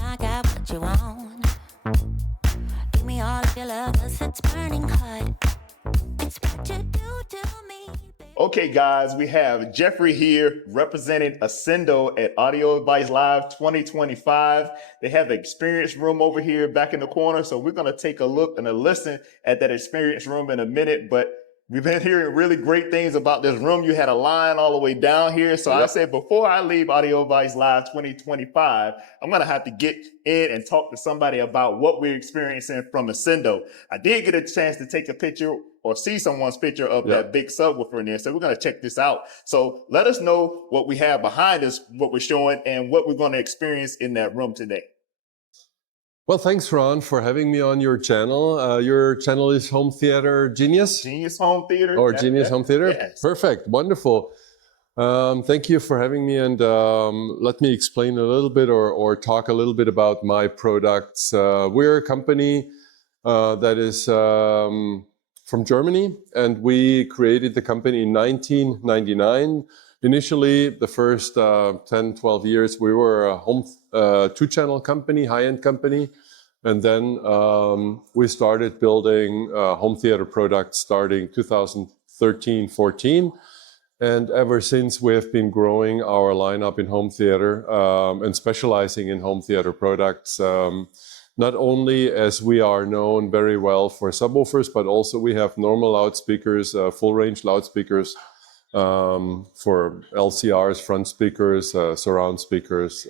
I got what you want. Give me all of your love, 'cause it's burning hot. It's what you do to me, baby. Okay, guys, we have Jeffrey here representing Ascendo at Audio Advice Live 2025. They have the experience room over here back in the corner. So we're going to take a look and a listen at that experience room in a minute. But we've been hearing really great things about this room. You had a line all the way down here. So I said, before I leave Audio Advice Live 2025, I'm going to have to get in and talk to somebody about what we're experiencing from Ascendo. I did get a chance to take a picture or see someone's picture of that big subwoofer in there. So we're going to check this out. So let us know what we have behind us, what we're showing, and what we're going to experience in that room today. Well, thanks, Ron, for having me on your channel. Your channel is Home Theater Genius? Genius Home Theater. Or Genius Home Theater? Yes. Perfect. Wonderful. Thank you for having me. And let me explain a little bit or talk a little bit about my products. We're a company that is from Germany, and we created the company in 1999. Initially, the first 10, 12 years, we were a home two-channel company, high-end company. And then we started building home theater products starting 2013, 14. And ever since, we have been growing our lineup in home theater and specializing in home theater products. Not only as we are known very well for subwoofers, but also we have normal loudspeakers, full-range loudspeakers, for LCRs, front speakers, surround speakers,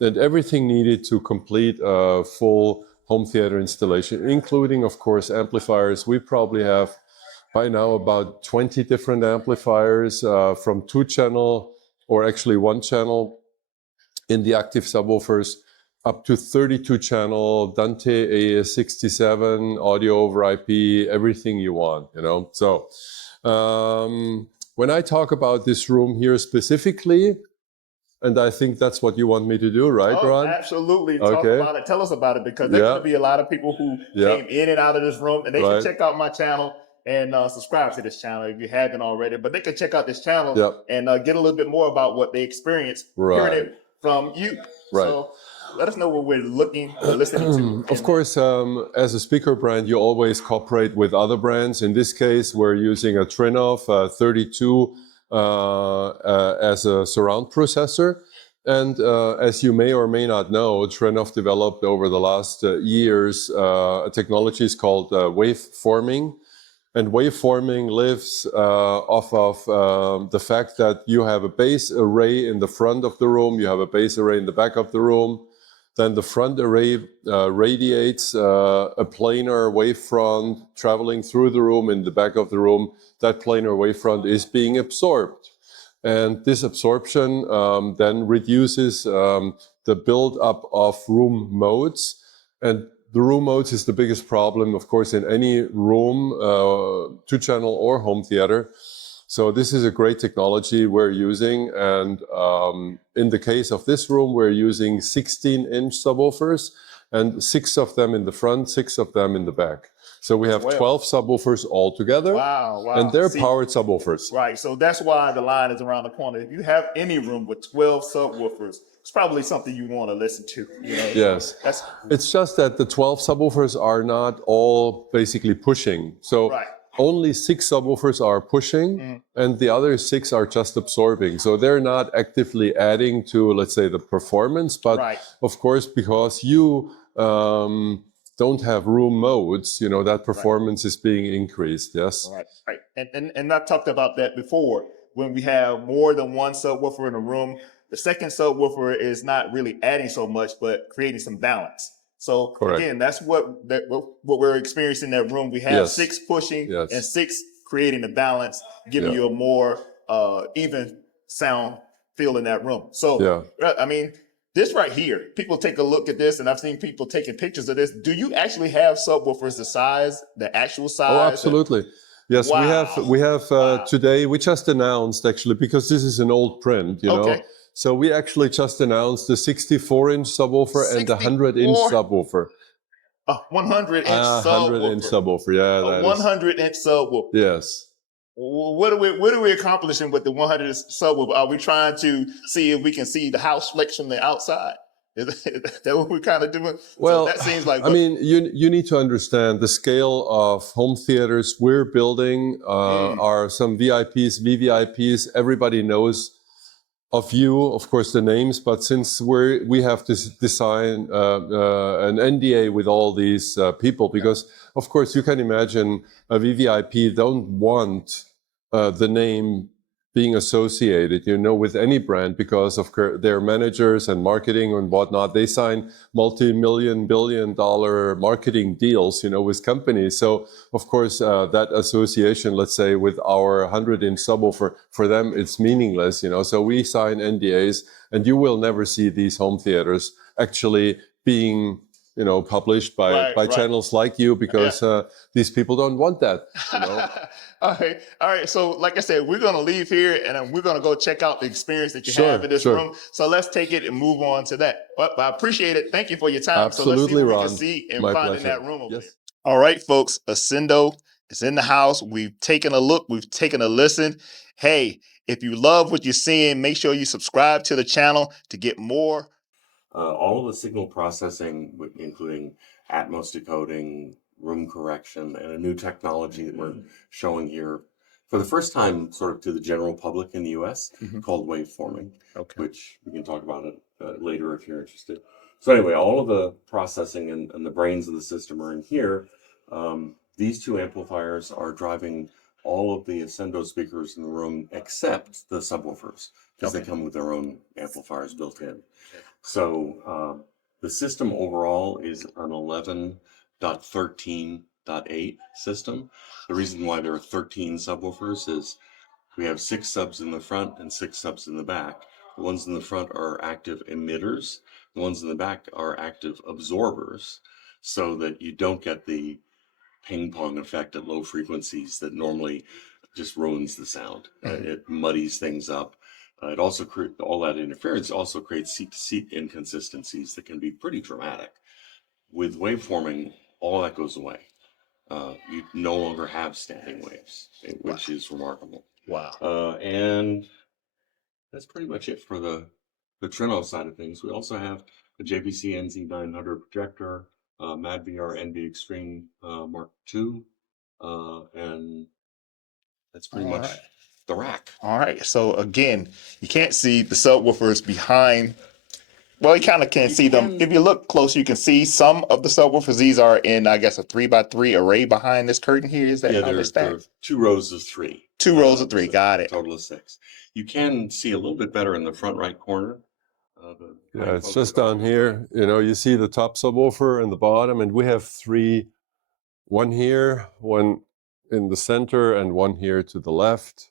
and everything needed to complete a full home theater installation, including, of course, amplifiers. We probably have by now about 20 different amplifiers from two-channel or actually one-channel in the active subwoofers up to 32-channel Dante AES67, audio over IP, everything you want, you know. So when I talk about this room here specifically, and I think that's what you want me to do, right, Ron? Absolutely. Talk about it. Tell us about it, because there's going to be a lot of people who came in and out of this room, and they can check out my channel and subscribe to this channel if you haven't already. But they can check out this channel and get a little bit more about what they experienced hearing it from you. So let us know what we're listening to. Of course, as a speaker brand, you always cooperate with other brands. In this case, we're using a Trinnov 32 as a surround processor. And as you may or may not know, Trinnov developed over the last years a technology called waveforming. And waveforming lives off of the fact that you have a base array in the front of the room, you have a base array in the back of the room. Then the front array radiates a planar wavefront traveling through the room. In the back of the room, that planar wavefront is being absorbed. And this absorption then reduces the buildup of room modes. And the room modes is the biggest problem, of course, in any room, two-channel or home theater. So this is a great technology we're using, and in the case of this room, we're using 16-inch subwoofers, and 6 of them in the front, 6 of them in the back. So we have 12 subwoofers altogether, and they're powered subwoofers. Right, so that's why the line is around the corner. If you have any room with 12 subwoofers, it's probably something you want to listen to. You know? Yes, so it's just that the 12 subwoofers are not all basically pushing. So only 6 subwoofers are pushing, and the other 6 are just absorbing. So they're not actively adding to, let's say, the performance, but of course, because you don't have room modes, you know, that performance is being increased, yes? Right. And I've talked about that before. When we have more than one subwoofer in a room, the second subwoofer is not really adding so much, but creating some balance. So again, that's what we're experiencing in that room. We have 6 pushing and 6 creating the balance, giving you a more even sound feel in that room. So, I mean, this right here, people take a look at this, and I've seen people taking pictures of this. Do you actually have subwoofers the size, the actual size? Oh, absolutely. Yes, we have today, we just announced actually, because this is an old print, you know. So we actually just announced the 64-inch subwoofer and the 100-inch subwoofer. 100-inch subwoofer. 100-inch subwoofer, yeah. A 100-inch subwoofer. Yes. What are we accomplishing with the 100 subwoofer? Are we trying to see if we can see the house flex from the outside? Is that what we're kind of doing? Well, So that seems like I mean, you need to understand the scale of home theaters we're building are some VIPs, VVIPs. Everybody knows of you, of course, the names. But since we have to design an NDA with all these people, because of course you can imagine a VVIP don't want the name being associated, with any brand because of their managers and marketing and whatnot. They sign multi-million, billion-dollar marketing deals, with companies. So of course, that association, let's say, with our 100-inch subwoofer, for them it's meaningless, So we sign NDAs, and you will never see these home theaters actually being published by channels like you, because these people don't want that. All right. So, like I said, we're gonna leave here, and then we're gonna go check out the experience that you have in this room. So let's take it and move on to that. But I appreciate it. Thank you for your time. Absolutely, so let's see what Ron. we can see and My find pleasure. in that room over there. All right, folks. Ascendo is in the house. We've taken a look. We've taken a listen. Hey, if you love what you're seeing, make sure you subscribe to the channel to get more. All of the signal processing, including Atmos decoding, room correction, and a new technology that we're showing here for the first time sort of to the general public in the US called waveforming, which we can talk about it later if you're interested. So anyway, all of the processing and the brains of the system are in here. These two amplifiers are driving all of the Ascendo speakers in the room except the subwoofers, because they come with their own amplifiers built in. So the system overall is an 11.13.8 system. The reason why there are 13 subwoofers is we have 6 subs in the front and 6 subs in the back. The ones in the front are active emitters. The ones in the back are active absorbers, so that you don't get the ping pong effect at low frequencies that normally just ruins the sound. It muddies things up. It also all that interference also creates seat-to-seat inconsistencies that can be pretty dramatic. With waveforming, all that goes away. You no longer have standing waves, which is remarkable. Wow. And that's pretty much it for the Trinnov side of things. We also have a JVC NZ900 projector, MadVR NB Extreme Mark II, and that's pretty much the rack. All right. So again, you can't see the subwoofers behind. Well, you kind of can't see them. If you look close, you can see some of the subwoofers. These are in, I guess, a 3x3 array behind this curtain here. Is that how they stack? There are 2 rows of 3. 2 rows of 3. Got it. Total of 6. You can see a little bit better in the front right corner. Yeah, it's just down here. You see the top subwoofer and the bottom, and we have 3. One here, one in the center, and one here to the left.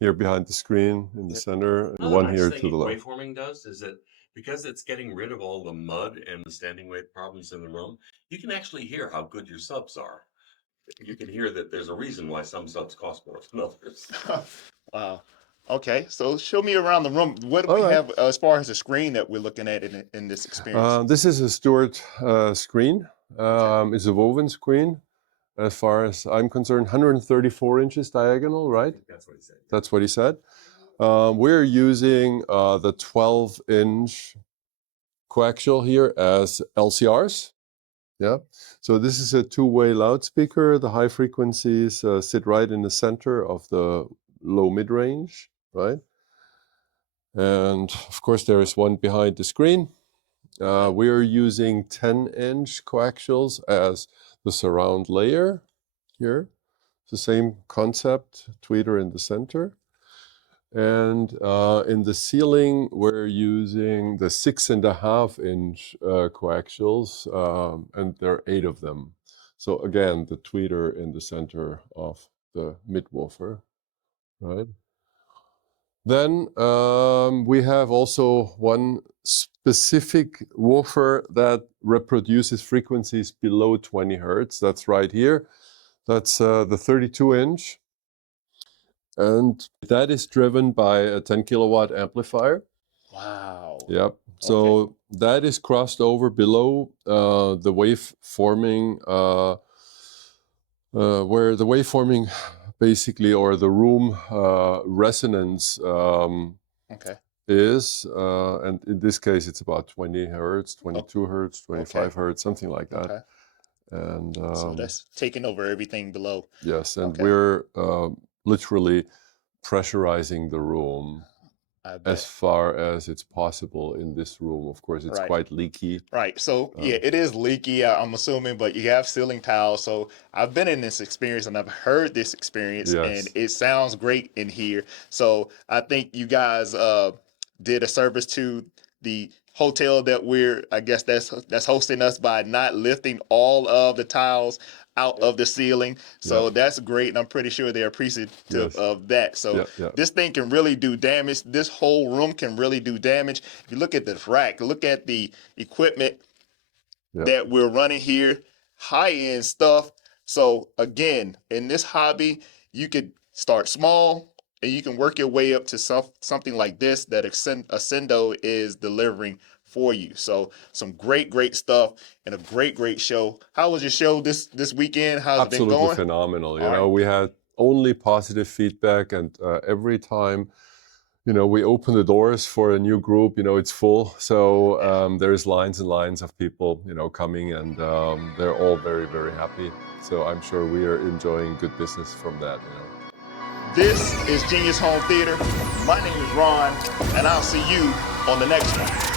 Here behind the screen in the center, and one here to the left. Waveforming does is that because it's getting rid of all the mud and the standing wave problems in the room, you can actually hear how good your subs are. You can hear that there's a reason why some subs cost more than others. Wow. Okay, so show me around the room. What do we have as far as the screen that we're looking at in this experience? This is a Stuart screen. It's a woven screen. As far as I'm concerned, 134 inches diagonal, right? That's what he said. That's what he said. We're using the 12-inch coaxial here as LCRs. Yeah. So this is a 2-way loudspeaker. The high frequencies sit right in the center of the low mid-range, right? And of course, there is one behind the screen. We are using 10-inch coaxials as the surround layer here. It's the same concept, tweeter in the center. And in the ceiling, we're using the 6.5-inch coaxials, and there are 8 of them. So again, the tweeter in the center of the mid-woofer, right? Then we have also one specific woofer that reproduces frequencies below 20 hertz. That's right here. That's the 32-inch. And that is driven by a 10 kilowatt amplifier. Wow. Yep. So that is crossed over below the waveforming, where the waveforming basically, or the room resonance is, and in this case, it's about 20 hertz, Oh, 22 hertz, 25 okay. hertz, something like that. Okay. And So that's taking over everything below. yes, and Okay. we're literally pressurizing the room I as bet. far as it's possible in this room. Of course, it's Right. quite leaky. Right. So yeah, it is leaky, I'm assuming, but you have ceiling tiles. So I've been in this experience and I've heard this experience, and Yes, it sounds great in here. So I think you guys did a service to the hotel that I guess that's hosting us by not lifting all of the tiles out of the ceiling. yeah, So that's great, and I'm pretty sure they're appreciative yes, of that. So yeah, yeah, this thing can really do damage. This whole room can really do damage. If you look at this rack, look at the equipment yeah. that we're running here, high-end stuff. So again, in this hobby, you could start small and you can work your way up to something like this that Ascendo is delivering for you. So some great stuff and a great show. How was your show this weekend? How's it been Absolutely going? phenomenal. All right. We had only positive feedback, and every time we open the doors for a new group, it's full. So there's lines and lines of people, coming, and they're all very, very happy. So I'm sure we are enjoying good business from that. This is Genius Home Theater. My name is Ron, and I'll see you on the next one.